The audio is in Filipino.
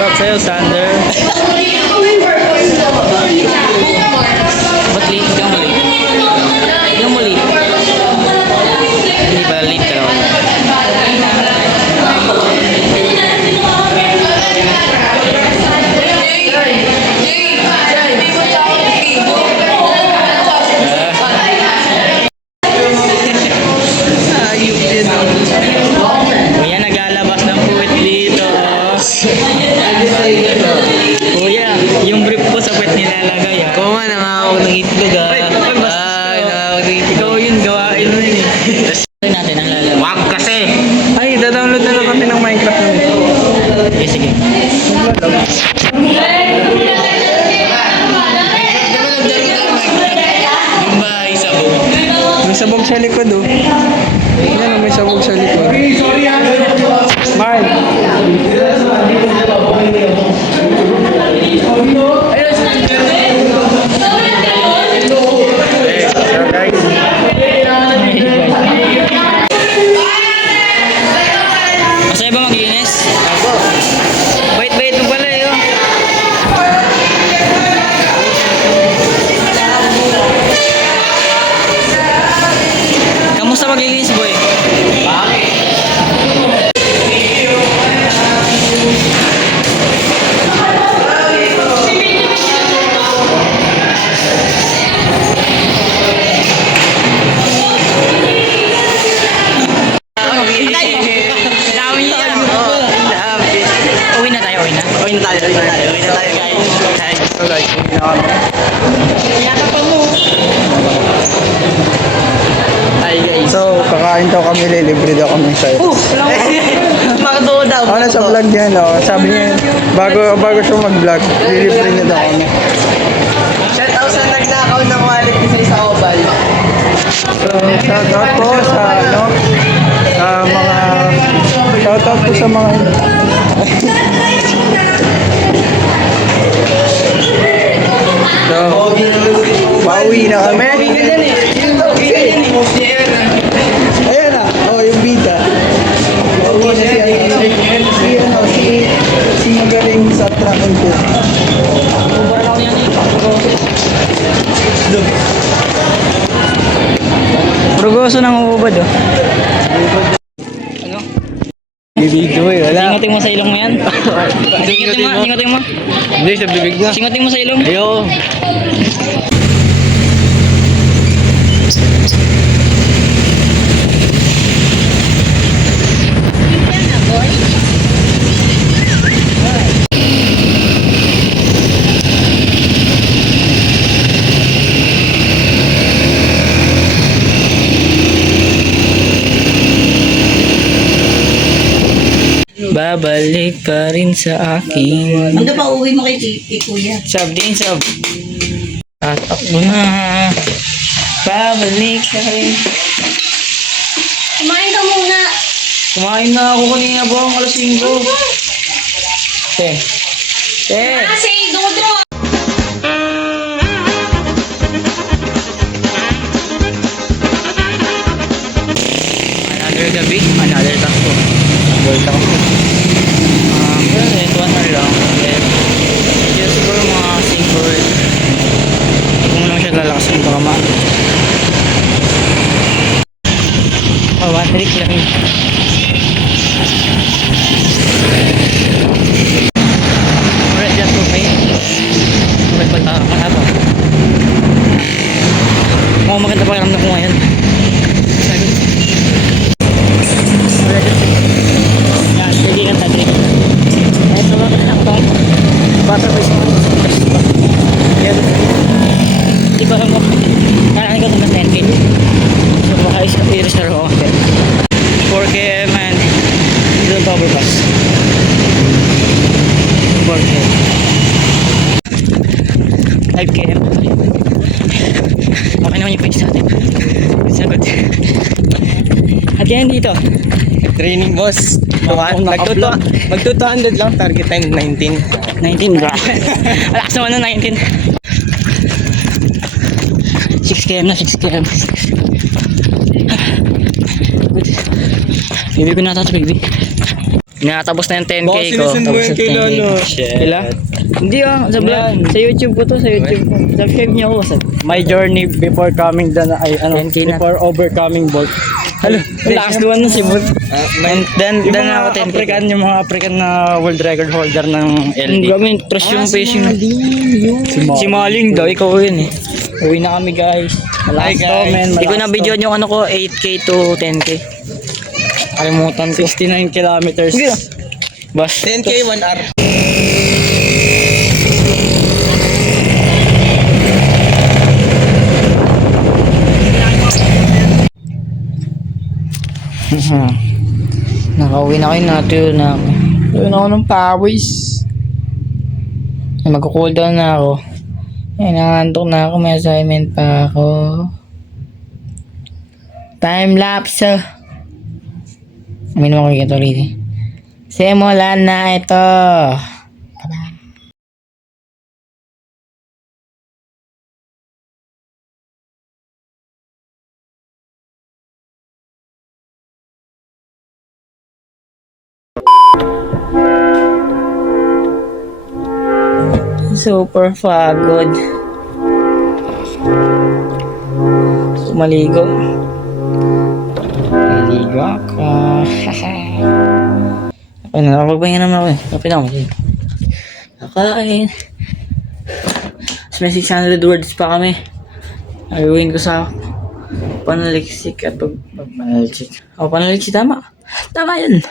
Shoutout sa'yo, Sander. Ba't late ka mo late? Hindi mo late. Hindi ba late ka naman? Kuya, naglalabas ng puwit dito. Kuya, yung brief ko sa puwit nilalagay ah. Kung nga, nangawag ng itlog ah. Ay, basta. Ay, nangawag ng itlog. Ikaw yun, gawain mo yun eh. Gawin natin ang lalabas. Wag kasi! Ay, da-download na lang kami ng Minecraft nun. Okay, sige. Yung bahay sa buong. May sabog sa likod oh. Yan oh, may sabog sa likod. Mark! Masaya ba maglinis? Bait-bait mo pala eh oh. Kamusta maglilinis, boy? Dami niya. Uwi na tayo, uwi na. Uwi na tayo guys. So guys, hindi na kami. Ay guys. So, kakain daw kami, lilibre daw kami sa'yo. Makatuwa daw. Ako nasa vlog yan oh. Sabi niya, bago siya mag-vlog, lilibre niya daw kami. Shoutout sa nagnakaw ng wallet ni sa isa Obal. So, shoutout po sa ano, sa mga, shoutout po sa mga So, pauwi na kami. Ayan na, oh yung bida. Pauwi na si magaling sa track and field. Brugoso ng ubod oh. Ano? Bibidyo eh, wala. Singating mo sa ilong mo yan? Singating mo. Hindi, sa bibig na. Singating mo sa ilong. Ayo. Babalik ka rin sa akin. Ano pa uwi mo kay Kuya? Sab din, sab. Tatakbo na. Babalik ka rin. Kumain ka muna. Kumain na ako kanina po ang alas 5. Te. Kasi dodo. Another gabi, another takbo. Another takbo. Pero ito na lang. Medyo siguro mga 5 kung naman siya lalakasin baka ma. Oh, 1 trick lang. Alright, just okay. Okay, pagkakahaba. Mukhang maganda pa karamdam ko ngayon. Yan, hindi ka tadri. Ito lang ito. Basta ko isang yan. Di ba mo? Kailangan ko ito ng 10K. So baka isang i-reserve ako. 4km and doon pa overpass. 4km. 5km. Okay naman yung pace natin. Sagot. At yan dito. Training boss. Magto 200 lang. Target time 19. 19 bra. Alakas naman na 19. 6km na 6km. Baby ko nata ito baby. Natapos na yung 10k Baka ko. sinusunod mo Tapos yung yung kay 10K Lolo. ko. Kila? Hindi sa vlog. Sa YouTube ko to, sa YouTube ko. Subscribe niyo ako. My journey before coming down, 10K na. before overcoming Bolt. Hello, lakas naman na si Bolt. And then Yung ako mga 10K. African, yung mga African na world record holder ng Ang LD. gamit, trust yung fishing. Si Maling daw, ikaw yun eh. Uwi na kami guys. Malakas to, men. Hindi ko na malakas video to. yung ano ko, 8k to 10k. Kalimutan ko. 69 kilometers. Sige na. Bas. 10K, 1 hour. Nakauwi na kayo, natuyo na ako. Natuyo na ako ng pawis. Mag-cool down na ako. Ay, nangantok na ako. May assignment pa ako. Time lapse. May naman kayo ulit eh. Simulan na ito. Super pagod. Maligo. Maligo ako. Ay, nakapagpahinga naman ako eh. Kapit ako maligo. Kakain. Mas may 600 words pa kami. Ayuin ko sa panaliksik at panaliksik. Panaliksik tama. Tama yun.